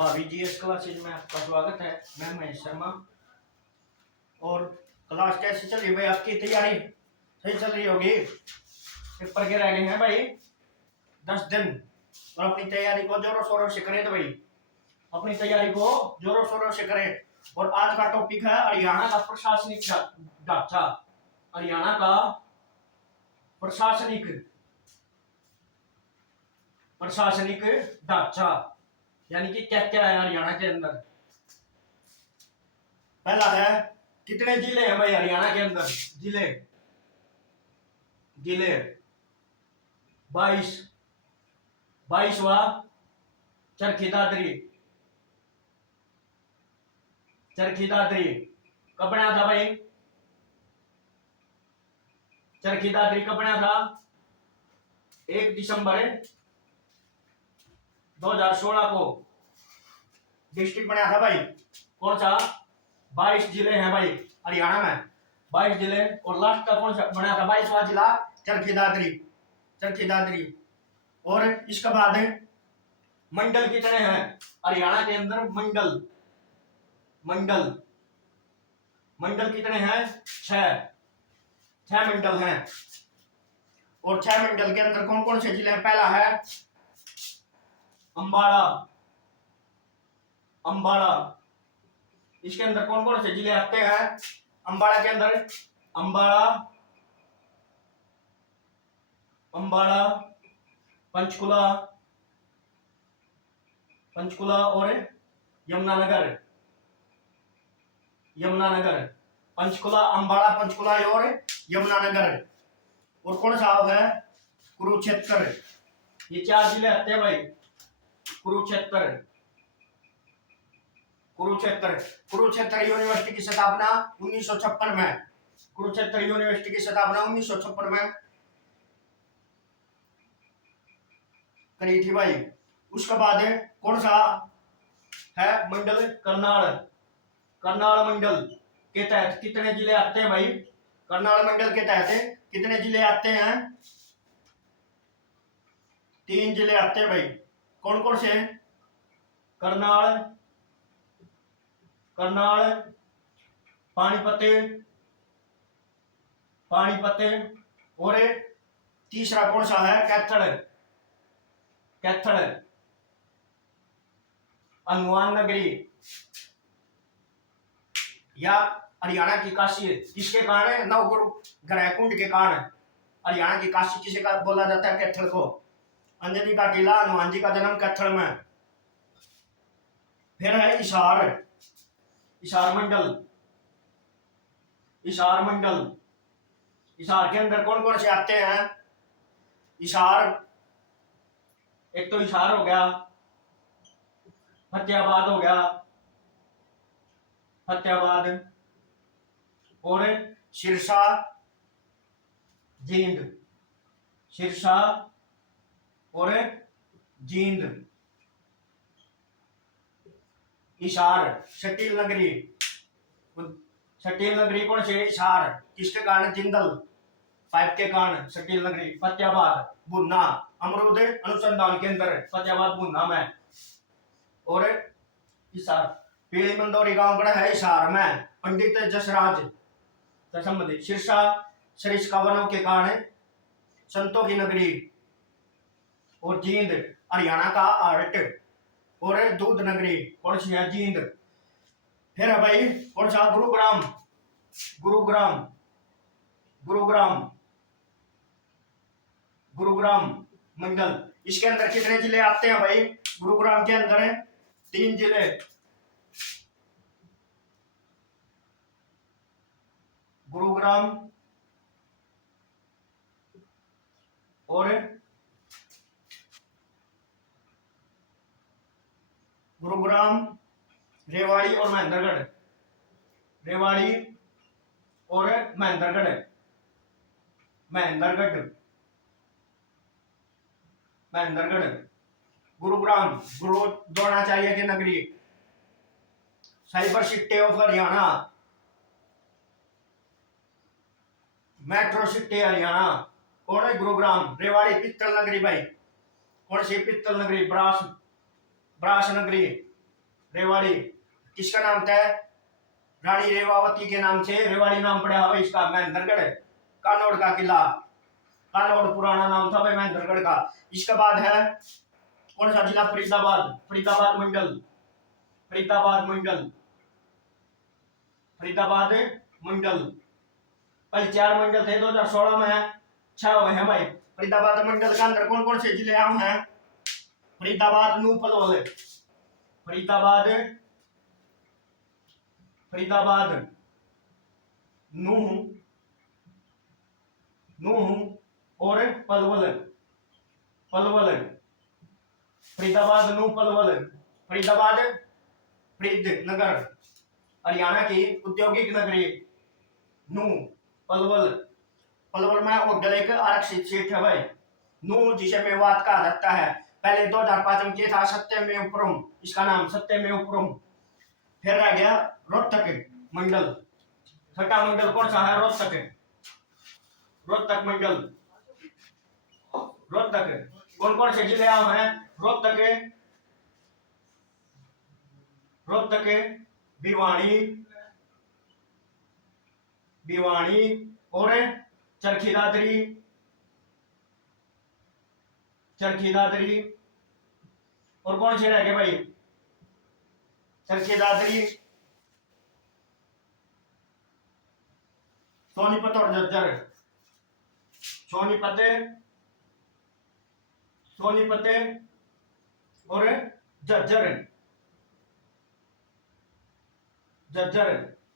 भाभी GS classes में आपका स्वागत है। मैं महेश शर्मा। और क्लास कैसी चल रही भाई? आपकी तैयारी सही चल रही होगी। पेपर के रह गए हैं भाई 10 दिन, और अपनी तैयारी को जोरों शोरों से करें। तो भाई अपनी तैयारी को जोरों शोरों से करें। और आज का टॉपिक है हरियाणा का प्रशासनिक ढांचा। हरियाणा का प्रशासनिक प्रशासनिक ढांचा यानी कि क्या क्या है हरियाणा के अंदर। पहला है, कितने जिले हैं भाई हरियाणा के अंदर? जिले जिले 22वां चरखी दादरी कब बना था भाई? चरखी दादरी कब बना था? 1 दिसंबर 2016 को डिस्ट्रिक्ट बना था भाई। कौन सा? 22 जिले हैं भाई हरियाणा में, 22 जिले। और लास्ट का कौन सा बना था? 22वां जिला चरखी दादरी। और इसके बाद मंडल कितने हैं हरियाणा के अंदर? मंडल कितने हैं? 6 मंडल हैं। और 6 मंडल के अंदर कौन कौन से जिले हैं? पहला है अंबाड़ा। इसके अंदर कौन कौन से जिले आते हैं? अंबाड़ा के अंदर अंबाड़ा, पंचकुला और यमुनानगर। पंचकुला, अंबाड़ा, पंचकुला और यमुनानगर। और कौन सा है? कुरुक्षेत्र। ये 4 जिले आते हैं भाई। कुरुक्षेत्र यूनिवर्सिटी की स्थापना 1956 में। कुरुक्षेत्र यूनिवर्सिटी की स्थापना 1956 में करी थी भाई। उसके बाद कौन सा है मंडल? करनाल मंडल के तहत कितने जिले आते हैं भाई? करनाल मंडल के तहत कितने जिले आते हैं? 3 जिले आते हैं भाई। कौन कौन से? करनाल, पानीपत और तीसरा कौन सा है? कैथल हनुमान नगरी या हरियाणा की काशी। किसके कारण? नवगुरु ग्रह कुंड के कारण हरियाणा की काशी किसे का बोला जाता है? कैथल को। अंजनी का टीला, हनुमान जी का जन्म कैथल में। फिर है हिसार के अंदर कौन कौन से आते हैं? एक तो हिसार हो गया, फतेहाबाद हो गया, और सिरसा और जींद। हिसार, सटील नगरी कौन से? हिसार किसके कारण? जिंदल पाइप के कारण सटील नगरी। फतेहाबाद, भुन्ना अमरूद अनुसंधान केंद्र फतेहाबाद भुन्ना में। और हिसार पीली मंदोरी गांव बड़ा है हिसार में, पंडित जसराज से संबंधित। सिरसा सरिस्का वनों के कारण संतों की नगरी। और जींद हरियाणा का आर्ट और दूध नगरी। कौन सी है? जींद। फिर है भाई कौन सा? गुरुग्राम मंडल। इसके अंदर कितने जिले आते हैं भाई? गुरुग्राम के अंदर 3 जिले। गुरुग्राम रेवाड़ी और महेंद्रगढ़। गुरुग्राम गुरु द्रोणाचार्य की नगरी। Cyber city of Haryana, metro city Haryana. कौन है? गुरुग्राम। रेवाड़ी पित्तल नगरी भाई। कौन सी? पित्तल नगरी। ब्रास नगरी रेवाड़ी किसका नाम था? रानी रेवावती के नाम से रेवाड़ी नाम पड़ा है इसका। महेंद्रगढ़ कानौड़ का किला, कानौड़ पुराना नाम था भाई महेंद्रगढ़ का। इसके बाद है कौन सा जिला? फरीदाबाद, फरीदाबाद मंडल, फरीदाबाद मंडल, फरीदाबाद मंडल। कल 4 मंडल थे 2016 में, 6 हुए हैं भाई। फरीदाबाद मंडल के अंदर कौन कौन से जिले आए हैं? फरीदाबाद, नूह, पलवल, फरीदाबाद, फरीदाबाद, नूह, नूह और पलवल, पलवल, फरीदाबाद, नूह, पलवल। फरीदाबाद फरीदनगर, हरियाणा की औद्योगिक नगरी। नूह, पलवल, पलवल में होटल एक आरक्षित सीट है भाई। नूह जिसे मेवात कहा जाता है, पहले 2005 में किया था सत्यमेवपुरम, इसका नाम सत्यमेवपुरम। फिर रह गया रोहतक मंडल, छठा मंडल कौन सा है? रोहतक, रोहतक मंडल, रोहतक। कौन कौन से जिले हैं? रोहतक, रोहतक, भिवानी, भिवानी और चरखी दादरी, चरखी दादरी। और कौन से रह गए भाई? चरखी दादरी, सोनीपत और झज्जर, सोनीपत, सोनीपत और झज्जर, झज्जर।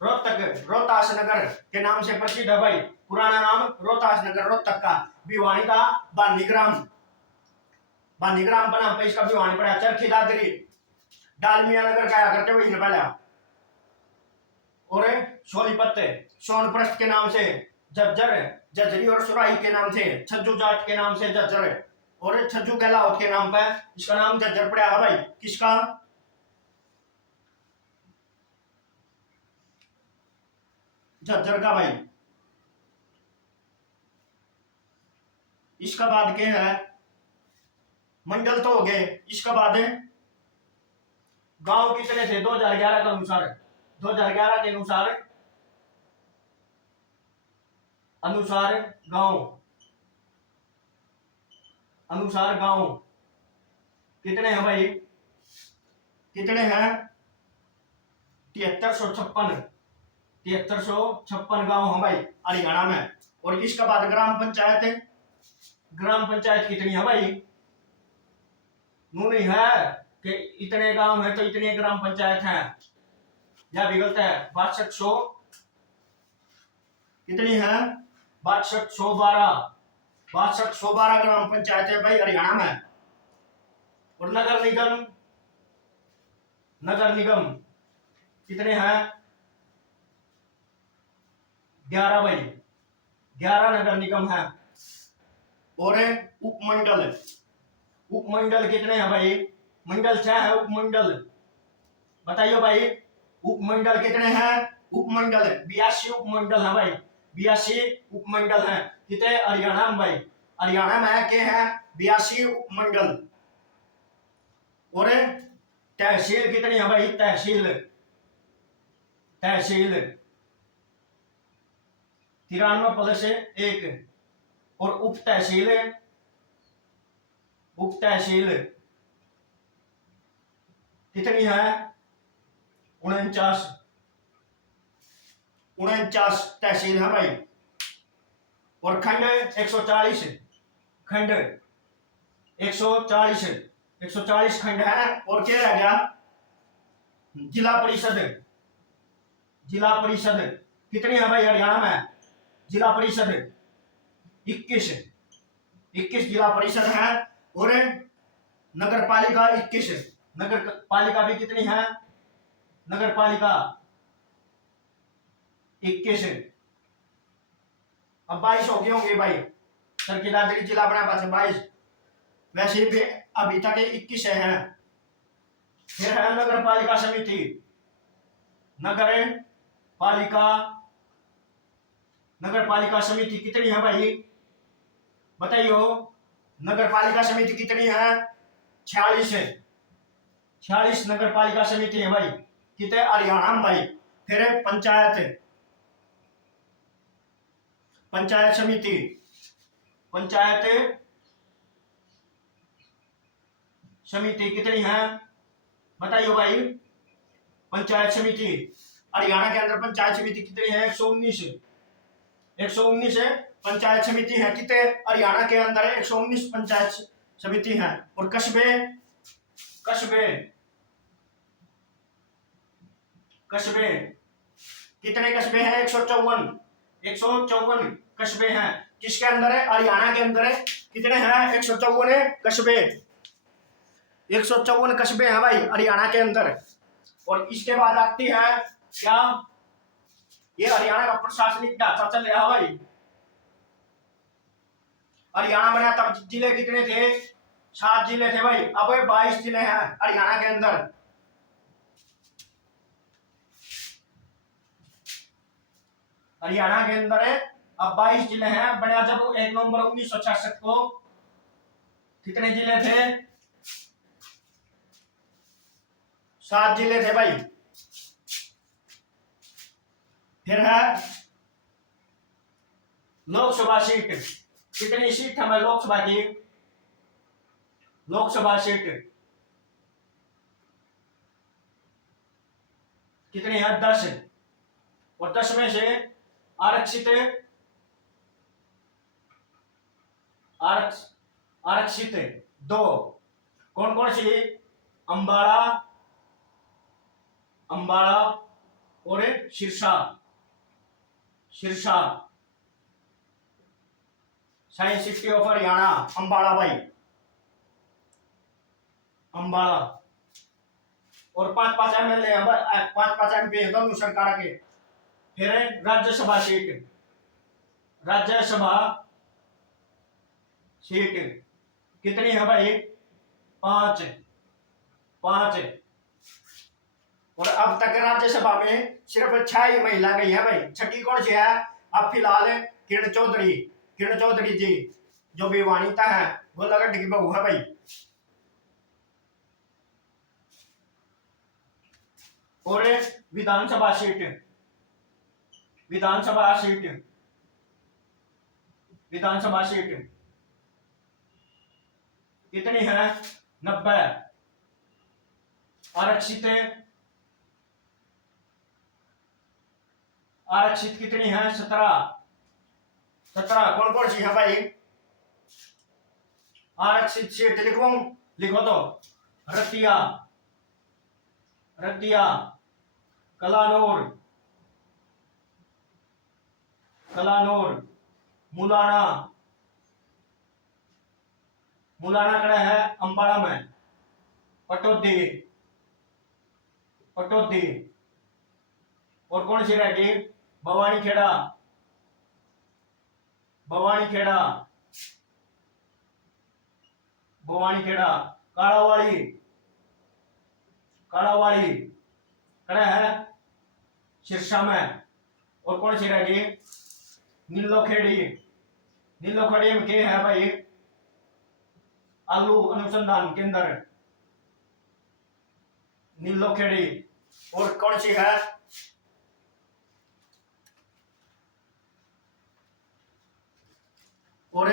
रोहतक रोहतास नगर के नाम से प्रसिद्ध है भाई, पुराना नाम रोहतास नगर रोहतक का। भिवानी का बानीग्राम, बानीग्राम का नाम पे इसका भिवानी पड़ा। चरखी दादरी डालमिया नगर कहा करते हुए इसने पहला। और सोनीपत सोनप्रस्थ के नाम से, झज्जर जजरी और सुराही के नाम से, छज्जू जाट के नाम से झज्जर, और छज्जू गहलावत के नाम पर इसका नाम झज्जर पड़ा है भाई। किसका? झज्जर का भाई। इसका बाद क्या है? मंडल तो हो गए, इसका बाद है गांव कितने थे 2011 के अनुसार? 2011 के अनुसार, अनुसार गांव, अनुसार गांव कितने हैं भाई? कितने हैं? 7356, 7356 गांव हैं भाई हरियाणा में। और इसके बाद ग्राम पंचायत, ग्राम पंचायत कितनी है भाई? नहीं है कि इतने गांव है तो इतने ग्राम पंचायत हैं, या भी गलत है। 6200 कितनी है? 6212, 6212 ग्राम पंचायत है भाई हरियाणा में। और नगर निगम, नगर निगम कितने हैं? 11 भाई, 11 नगर निगम है। और उपमंडल, उपमंडल कितने हैं भाई? मंडल 6 है, उपमंडल बताइए भाई। उपमंडल कितने हैं? उपमंडल 82 उपमंडल है भाई, 82 उपमंडल हैं। कितने? हरियाणा में भाई, हरियाणा में के हैं 82 उपमंडल। और तहसील कितनी है भाई? तहसील, तहसील 93+1। और उप तहसील, उप तहसील कितनी है? 49, 49 तहसील है भाई। और खंड 140, खंड 140, 140 खंड है। और क्या रह गया? जिला परिषद, जिला परिषद कितनी है भाई हरियाणा में? जिला परिषद 21, 21 जिला परिषद है। और नगर पालिका 21, नगर पालिका भी कितनी है? नगर पालिका 21। अब 22 हो गए होंगे भाई, चरखी दादरी जिला बना पास 22, वैसे भी अभी तक 21 है। फिर है नगर पालिका समिति, नगर पालिका, नगर पालिका समिति कितनी है भाई? बताइयो, नगर पालिका समिति कितनी है? 46 है, 46 नगर पालिका समिति है भाई, कितने हरियाणा में भाई। फिर है पंचायत, पंचायत समिति, पंचायत समिति कितनी है बताइए भाई। पंचायत समिति हरियाणा के अंदर पंचायत समिति कितनी है? 119, 119 है पंचायत समिति है। कितने हरियाणा के अंदर 119 पंचायत समिति है। और कस्बे, कस्बे, कस्बे कितने कस्बे हैं? 154, 154 कस्बे हैं। किसके अंदर है? हरियाणा के अंदर है। कितने हैं? 154 कस्बे, 154 कस्बे हैं भाई हरियाणा के अंदर। और इसके बाद आती है क्या? ये हरियाणा का प्रशासनिक ढांचा चल रहा भाई। हरियाणा बना तब जिले कितने थे? 7 जिले थे भाई। अब 22 जिले हैं हरियाणा के अंदर। हरियाणा के अंदर है अब 22 जिले हैं। बना जब 1 नवंबर 1966 को कितने जिले थे? 7 जिले थे भाई। फिर है लोकसभा सीट, कितनी सीट हमें लोकसभा की? लोकसभा सीट कितनी है? 10। और 10 में से आरक्षित, आरक्षित 2 कौन कौन सी? अंबाला, अंबाला और Sirsa, Sirsa science city of Haryana Ambala भाई, अंबाला। और 5-5 एमएलए, 5-5 एमपी है दोनों सरकार के। फिर राज्यसभा सीट, राज्यसभा सीट कितनी है भाई? 5, 5। और अब तक राज्यसभा में सिर्फ 6 ही महिला गई है भाई। छठी कौन सी है? अब फिलहाल किरण चौधरी, किरण चौधरी जी जो विवानिता है, गोलागढ़ की बहू है भाई। और विधानसभा सीट, विधानसभा सीट, विधानसभा सीट कितनी है? 90। आरक्षित, आरक्षित कितनी है? 17, 17 कौन कौन सी है भाई? आरक्षित सीट लिखो, लिखो तो। रतिया, रतिया, कलानौर, कलानौर, मुलाना, मुलाना कड़ा है अंबाला में। पटौदी, पटौदी। और कौन सी रहेगी? भवानी खेड़ा, भवानी खेड़ा, भवानी खेड़ा। काड़ावाड़ी, काड़ावाड़ी कड़ा है सिरसा में। और कौन सी रहेगी? नीलोखेड़ी, नीलोखेड़ी में क्या है भाई? आलू अनुसंधान केंद्र, नीलोखेड़ी। और कौन सी है? और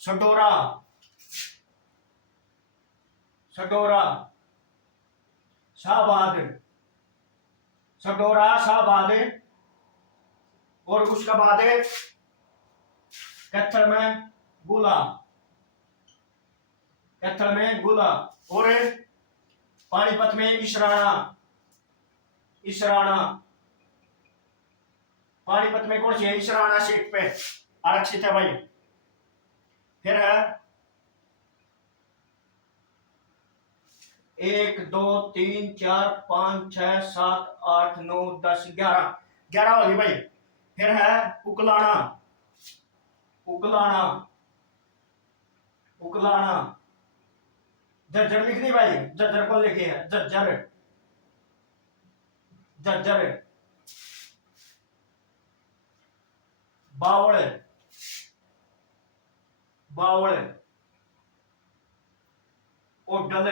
सडोरा, सडोरा, शाहबाद, सडोरा, शाहबाद। और उसका बाद कैथल में गुला, कैथल में गुला। और पानीपत में इसराना, इसराना। पानीपत में कौन सी है? इसराना सीट पे आरक्षित है भाई। फिर है 1 2 3 4 5 6 7 8 9 10 11, 11 होगी भाई। फिर है उकलाना, उकलाना, उकलाना। जज्जर लिखनी भाई, जज्जर को लिखे है, जज्जर, जज्जर। बावड़, बावड़। ओडल,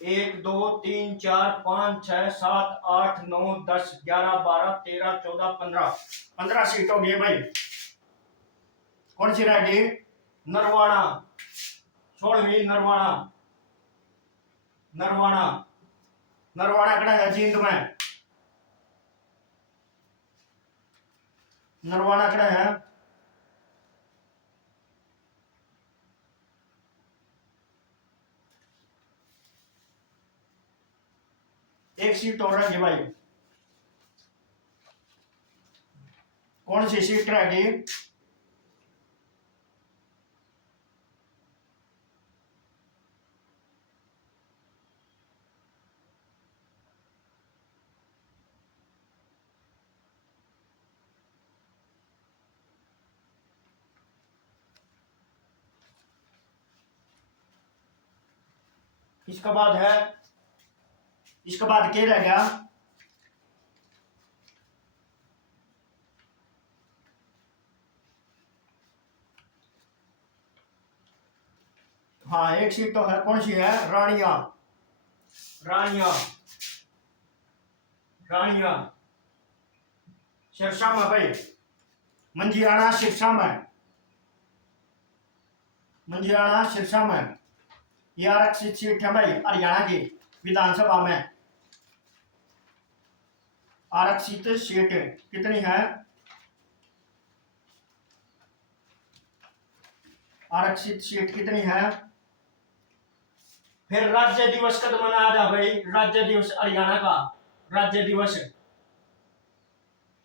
एक दो तीन चार पाँच छह सात आठ नौ 10 11 12 13 14 15 15 सीट हो गई भाई। कौन सी रहेगी? नरवाणा। 16वीं नरवाणा। नरवाणा। नरवाणा कड़ा है जींद में। नरवाणा कड़ा है। एक सीट और रहेगी भाई। कौन सी सीट रहेगी? इसके बाद है, इसके बाद क्या रह गया? हाँ एक सीट तो है। कौन सी है? रानिया। रानिया। रानिया सिरसा में भाई। मंजियाना सिरसा में। मंजियाना सिरसा में ये आरक्षित सीट है भाई हरियाणा की विधानसभा में। आरक्षित सीट कितनी है? आरक्षित सीट कितनी है? फिर राज्य दिवस कब मनाया जा भाई? राज्य दिवस हरियाणा का राज्य दिवस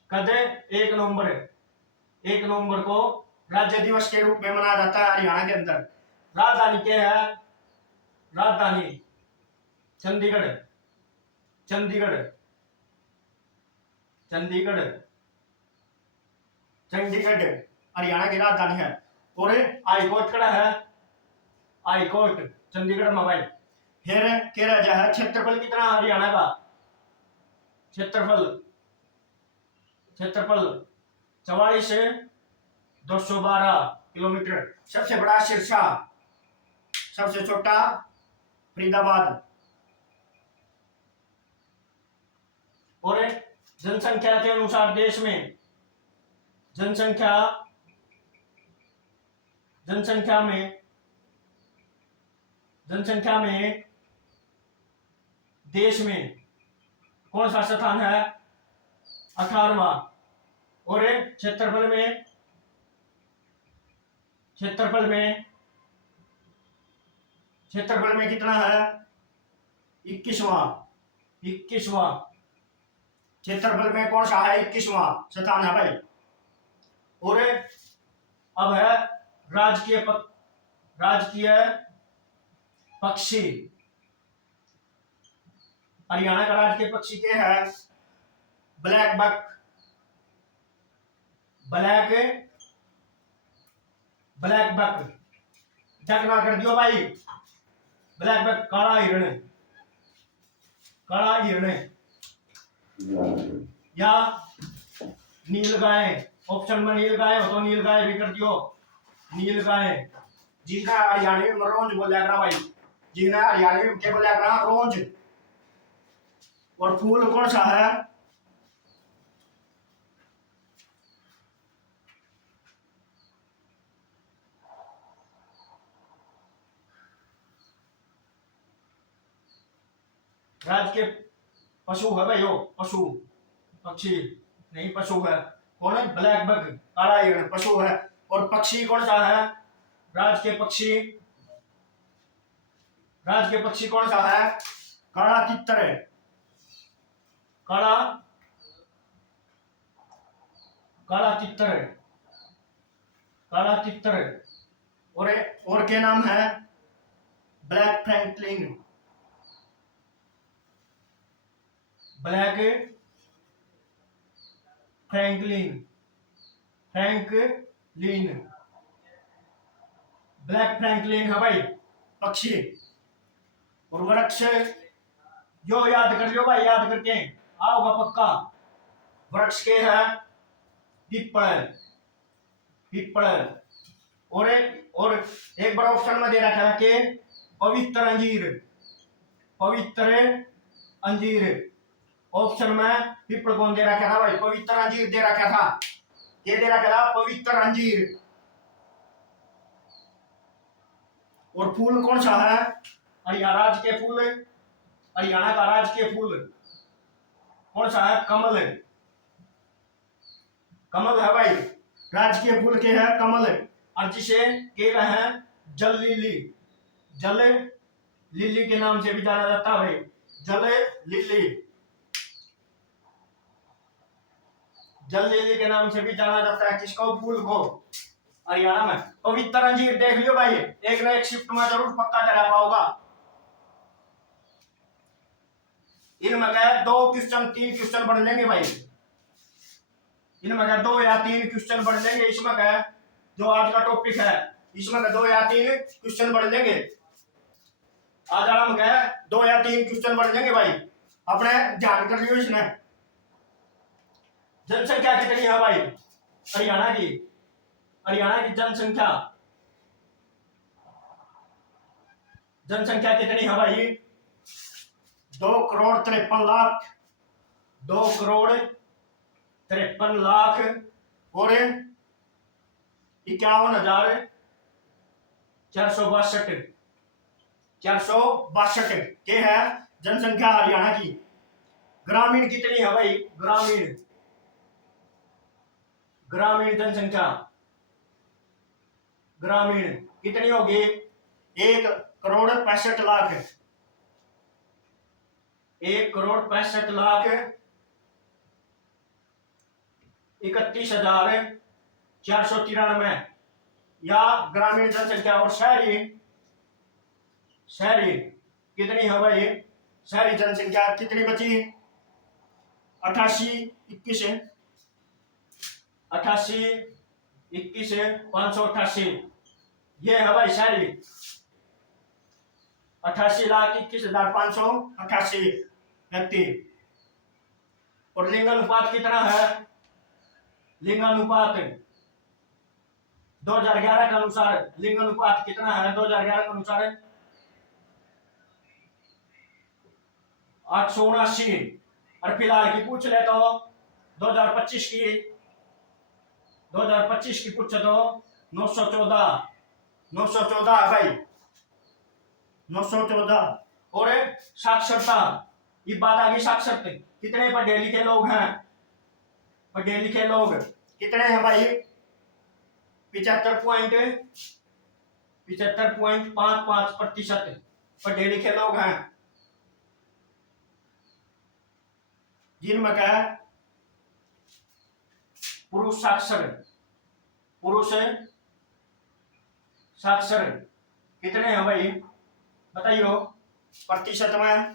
कद 1 नवंबर। 1 नवंबर को राज्य दिवस के रूप में मनाया जाता है हरियाणा के अंदर। राजधानी क्या है? राजधानी चंडीगढ़। चंडीगढ़। चंडीगढ़। चंडीगढ़ हरियाणा की राजधानी है। और हाईकोर्ट कड़ा है? हाईकोर्ट चंडीगढ़ में भाई। फिर क्या रह है? क्षेत्रफल कितना हरियाणा का? क्षेत्रफल क्षेत्रफल 44,212 किलोमीटर। सबसे बड़ा सिरसा, सबसे छोटा फरीदाबाद। और जनसंख्या के अनुसार देश में जनसंख्या जनसंख्या में जनसंख्या में देश में कौन सा स्थान है? 18वां। और क्षेत्रफल में क्षेत्रफल में क्षेत्रफल में कितना है? 21वां। 21वां क्षेत्रफल में कौन सा है? 21वां स्थान है भाई। और अब है राजकीय राजकीय पक्षी। हरियाणा का राजकीय पक्षी क्या है? Blackbuck. Black blackbuck जगना कर दियो भाई। ब्लैक बक काला हिरण। काला हिरण या नील गाय। ऑप्शन में नील गाय हो तो नील गाय भी कर दियो। नील गाय। जिन्हें हरियाणवी में रोज बोला करा भाई। जिन्हें हरियाणवी में क्या बोला करा? रोज। और फूल कौन सा है? राज के पशु है भाई। वो पशु पक्षी नहीं, पशु है। कौन है? ब्लैक बग काला हिरण पशु है। और पक्षी कौन सा है? राज के पक्षी। राज के पक्षी कौन सा है? काला तितर। काला काला तितर। काला तितर। और क्या नाम है? Black Franklin. Black Franklin. Franklin. Black Franklin है भाई पक्षी। और वृक्ष जो याद कर लियो भाई, याद करके आओगा पक्का। वृक्ष के है? पीपल। पीपल। और एक बार ऑप्शन में दे रखा है कि पवित्र अंजीर। पवित्र अंजीर। ऑप्शन में पीपल कौन दे रखा था भाई, पवित्र अंजीर दे रखा था। ये दे रखा था पवित्र अंजीर। और फूल कौन सा है, हरियाणा राज्य के फूल, हरियाणा का राजकीय फूल कौन सा है, कमल। कमल है भाई, राजकीय फूल के है कमल। और जिसे के हैं जल लिली, जल लिली के नाम से भी जाना जाता है भाई, जल लिली, जल लिली के नाम से भी जाना जाता है किसको, फूल को, हरियाणा में। पवित्र अंजीर देख लियो भाई, एक ना एक शिफ्ट में जरूर पक्का चला पाओगा। इनमें क्या 2 क्वेश्चन 3 क्वेश्चन बढ़ लेंगे भाई, इनमें क्या 2 या 3 क्वेश्चन बढ़ लेंगे। इसमें क्या जो आज का टॉपिक है, इसमें क्या 2 या 3 क्वेश्चन बढ़ लेंगे। आज हम क्या 2 या 3 क्वेश्चन बढ़ लेंगे भाई, अपने ध्यान कर लियो इसमें। जनसंख्या कितनी है भाई हरियाणा की, हरियाणा की जनसंख्या, जनसंख्या कितनी है भाई, 2,53,00,000, 2,53,00,000 और 51,462, 462 के है जनसंख्या हरियाणा की। ग्रामीण कितनी है भाई, ग्रामीण, ग्रामीण जनसंख्या, ग्रामीण कितनी होगी, 1,65,00,000, 1,65,31,493 या ग्रामीण जनसंख्या। और शहरी, शहरी कितनी है भाई, शहरी जनसंख्या कितनी बची, 88,21,588, ये है भाई शहरी, 88,21,588 व्यक्ति। और लिंगानुपात कितना है, लिंगानुपात 2011 के अनुसार लिंगानुपात कितना है, 2011 के अनुसार 879। और फिलहाल की पूछ ले तो 2025 की, 2025 की पूछे तो 914, 914 है भाई, 914। और साक्षरता, ये बात आ गई साक्षरता, कितने पढ़े लिखे लोग हैं, पढ़े लिखे लोग कितने हैं भाई, 75.55% पढ़े लिखे लोग हैं। जिनमें क्या है पुरुष साक्षर, पुरुष साक्षर कितने हैं भाई बताइयो, प्रतिशत में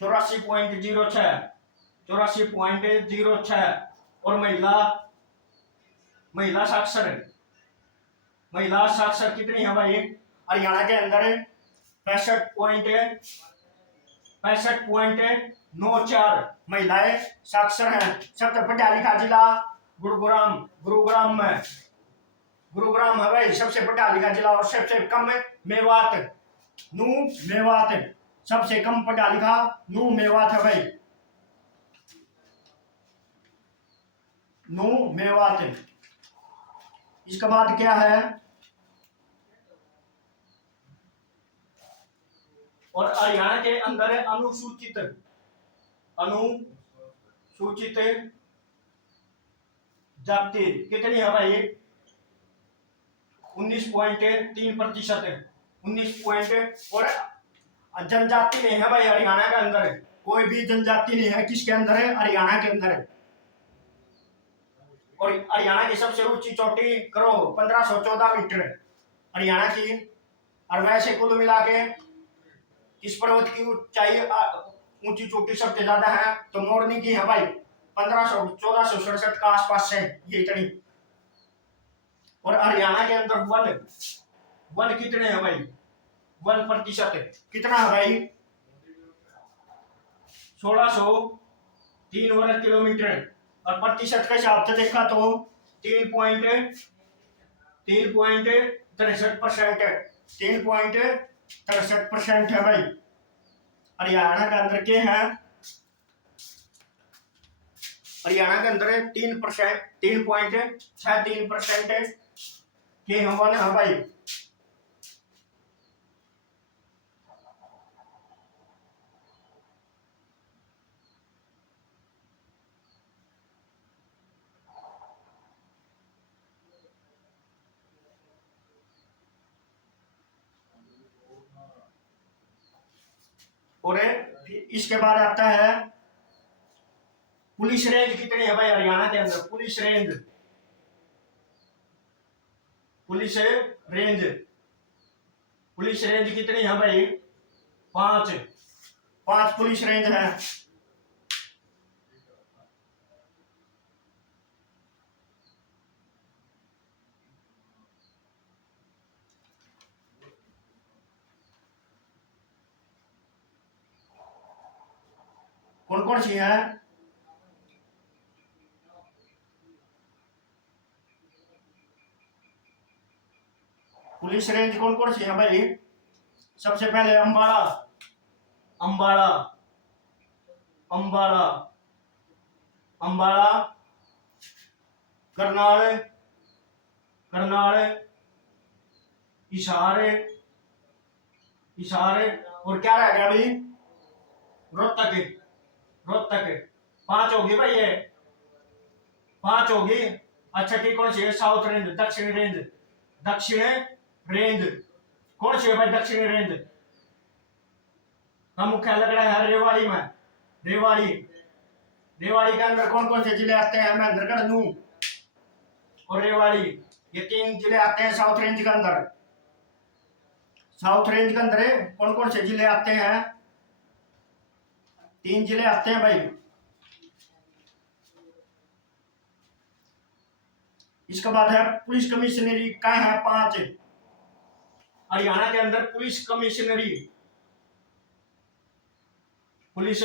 84.06, 84.06। और महिला, महिला साक्षर, महिला साक्षर कितनी है भाई हरियाणा के अंदर 65.94 महिलाएं साक्षर हैं। सबसे पढ़ा लिखा जिला गुरुग्राम, गुरुग्राम में, गुरुग्राम है भाई सबसे पढ़ा लिखा जिला। और सबसे कम मेवात, नू मेवात, सबसे कम पढ़ा लिखा नू मेवात है भाई, नू मेवात। इसके बाद क्या है, और हरियाणा के अंदर है अनुसूचित, अनुसूचित जाति कितनी है भाई 19.3%, 19 और जनजाति नहीं है भाई हरियाणा के अंदर, कोई भी जनजाति नहीं है, किसके अंदर है, हरियाणा के अंदर है। और हरियाणा की सबसे ऊंची चोटी करो 1514 मीटर हरियाणा की। और वैसे कुल मिला के किस पर्वत की ऊंचाई ऊंची चोटी सबसे ज्यादा है, तो मोरनी की है भाई 1467 का आसपास है ये इतनी। और हरियाणा के अंदर वन, वन कितने हैं भाई, 1% कितना है भाई 1603 वर्ग किलोमीटर। और प्रतिशत के हिसाब से देखा तो 3.63%, 3.63% 63% है भाई। हरियाणा के अंदर के हैं, हरियाणा के अंदर 3%, 3.63% के हवन है भाई। और इसके बाद आता है पुलिस रेंज कितनी है भाई हरियाणा के अंदर। Police range, police range, police range कितनी है भाई? 5, 5 पुलिस रेंज है। कौन कौन सी है? पुलिस रेंज कौन कौन सी है भाई? सबसे पहले अंबाला, अंबाला, अंबाला, अंबाला, करनाल, करनाल, हिसार, हिसार, और क्या रह गया भाई? रोहतक, रोहतक। 5 होगी भाई ये, 5 होगी। अच्छा ठीक, कौन सी है? साउथ रेंज, दक्षिण रेंज, दक्षिण रेंज कौन सी है भाई? दक्षिण रेंज का मुख्यालय लग रहा है रेवाड़ी में। रेवाड़ी, रेवाड़ी के अंदर कौन कौन से जिले आते हैं? महेंद्रगढ़, नूह और रेवाड़ी, ये 3 जिले आते हैं साउथ रेंज के अंदर। साउथ रेंज के अंदर कौन कौन से जिले आते हैं? 3 जिले आते हैं भाई। इसके बाद है पुलिस कमिश्नरी का है 5 हरियाणा के अंदर। पुलिस कमिश्नरी, पुलिस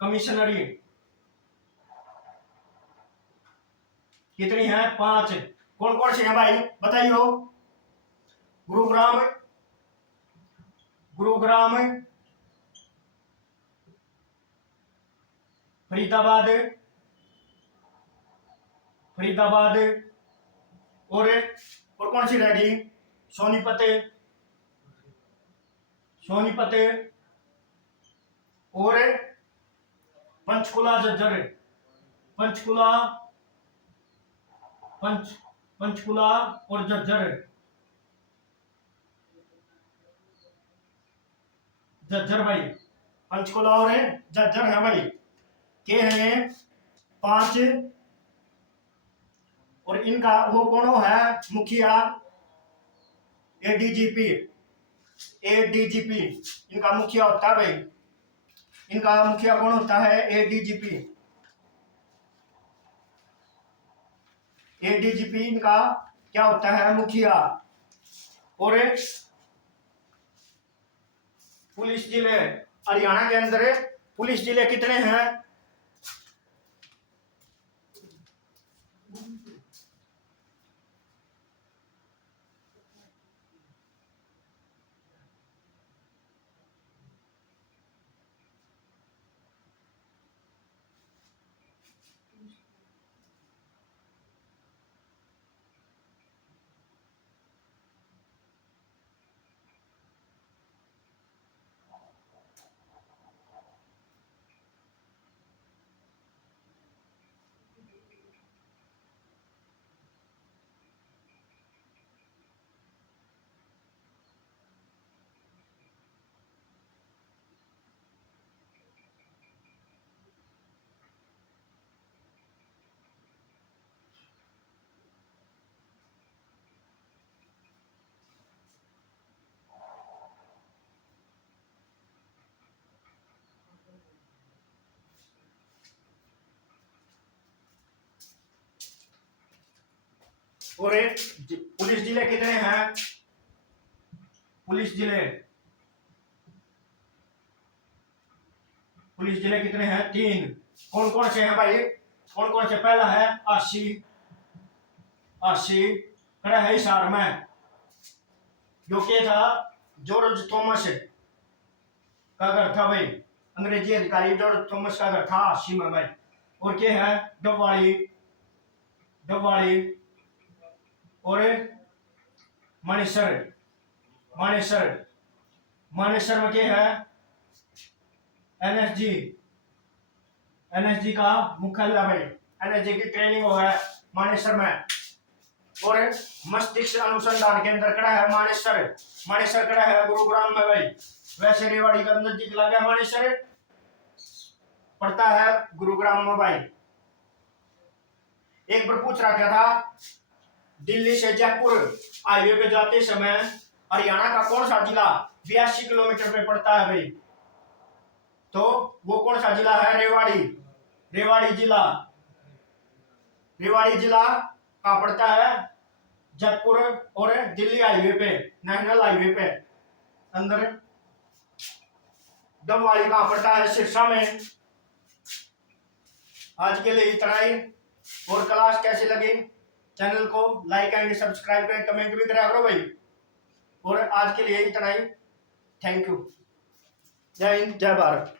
कमिश्नरी कितनी है? 5। कौन कौन से हैं भाई बताइए? गुरुग्राम, गुरुग्राम, फरीदाबाद, फरीदाबाद, और कौन सी रह गई? सोनीपत, सोनीपत, और पंचकुला, झज्जर, पंचकुला, पंचकुला और झज्जर, झज्जर भाई। पंचकुला और झज्जर है भाई, के हैं 5। और इनका वो कौन है मुखिया? एडीजीपी, एडीजीपी इनका मुखिया होता है भाई। इनका मुखिया कौन होता है? एडीजीपी, एडीजीपी इनका क्या होता है? मुखिया। और पुलिस जिले हरियाणा के अंदर पुलिस जिले कितने हैं? और पुलिस जिले कितने हैं? पुलिस जिले, पुलिस जिले कितने हैं? 3। कौन कौन से हैं भाई? कौन कौन से? पहला है आशी, आशी खड़ा है हिसार में, जो के था जॉर्ज थॉमस का घर था भाई, अंग्रेजी अधिकारी जॉर्ज थॉमस का घर था अस्सी में भाई। और क्या है, डबवाड़ी, डबवाड़ी और मानेसर, मानेसर, मानेसर में क्या है, एनएसजी, एनएसजी का मुख्यालय भाई, एनएसजी की ट्रेनिंग हो है मानेसर में। और मस्तिष्क अनुसंधान केंद्र कड़ा है मानेसर, मानेसर कड़ा है गुरुग्राम में भाई। वैसे रेवाड़ी का नजदीक लगा मानेसर पड़ता है गुरुग्राम में भाई। एक बार पूछ रहा था, दिल्ली से जयपुर हाईवे पे जाते समय हरियाणा का कौन सा जिला 82 किलोमीटर पे पड़ता है भाई, तो वो कौन सा जिला है, रेवाड़ी, रेवाड़ी जिला, रेवाड़ी जिला कहाँ पड़ता है, जयपुर और दिल्ली हाईवे पे, नेशनल हाईवे पे अंदर। डबवाड़ी कहाँ पड़ता है, सिरसा में। आज के लिए इतना ही। और क्लास कैसी लगी, चैनल को लाइक एंड सब्सक्राइब करें, कमेंट भी करा करो भाई। और आज के लिए इतना ही, थैंक यू, जय हिंद जय भारत।